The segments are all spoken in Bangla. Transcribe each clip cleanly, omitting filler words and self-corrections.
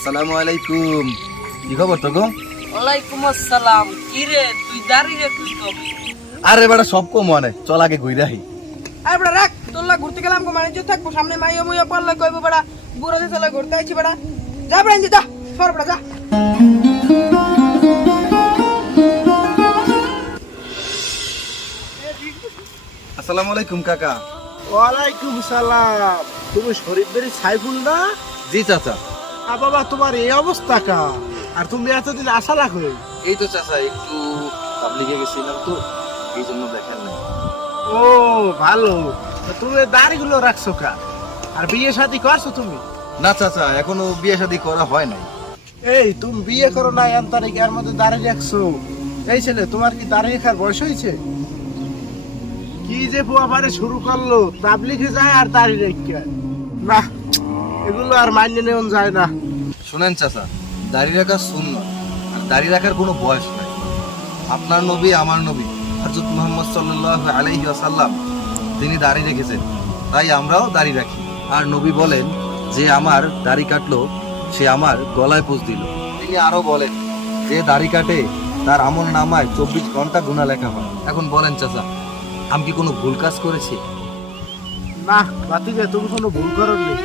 আসসালামু আলাইকুম। কি খবর তো গো? ওয়ালাইকুম আসসালাম। কি রে তুই দাঁড়িয়ে তুই তো? আরে বেটা সব কম মনে, চল আগে ঘুরে আহি। আরে বড়া রাখ, তোল্লা ঘুরতে গেলাম কো মানিজ্য থাকবো, সামনে মাইয়া মুইয়া পারলে কইবো বড়া বুড়ো দিয়ে চলে ঘুরতে আইছি বড়া। যা বড়া যা, সর বড়া যা। আসসালামু আলাইকুম কাকা। ওয়ালাইকুম সালাম। তুমি শরীফ বেরি সাইফুল না? জি চাচা। বাবা তোমার এই অবস্থা কা? আর তুমি এতদিন আশা রাখো? এই তো চাচা একটু পাবলিকে গেছিলাম তো, এই জন্য দেখেন না। ও ভালো। তা তুমি দাড়িগুলো রাখছো কা? আর বিয়ে শাদী করছো তুমি? না চাচা, এখনো বিয়ে শাদী করা হয় নাই। এই তুমি বিয়ে করো না এম তারিখে এর মধ্যে দাড়ি রাখছো? এই ছেলে তোমার কি দাড়ি রাখার বয়স হয়েছে? কি যে বুয়া বাড়ি শুরু করলো, পাবলিকে যায় আর দাড়ি রেখে না, এগুলো আর মানিয়ে নেওয়া যায় না। শুনেন চাচা, দাড়ি রাখা সুন্নাত, আর দাড়ি রাখার কোনো বয়স নাই। আপনার নবী আমার নবী হযরত মুহাম্মদ সাল্লাল্লাহু আলাইহি ওয়াসাল্লাম তিনি দাড়ি রেখেছেন, তাই আমরাও দাড়ি রাখি। আর নবী বলেন যে আমার দাড়ি কাটলো সে আমার গলায় পোঁছ দিল। তিনি আরো বলেন যে দাড়ি কাটে তার আমল নামায় 24 ঘন্টা গুনাহ লেখা হয়। এখন বলেন চাচা, আমি কি কোনো ভুল কাজ করেছি? না বাতিজা, তুমি কোনো ভুল করোনি।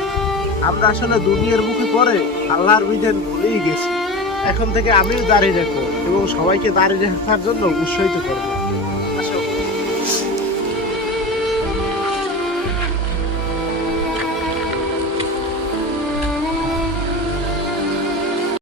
আমরা আসলে দুনিয়ার মুখে পড়ে আল্লাহর বিধান ভুলেই গেছি। এখন থেকে আমিও দাঁড়িয়ে রাখবো এবং সবাইকে দাঁড়িয়ে রাখার জন্য উৎসাহিত করবো।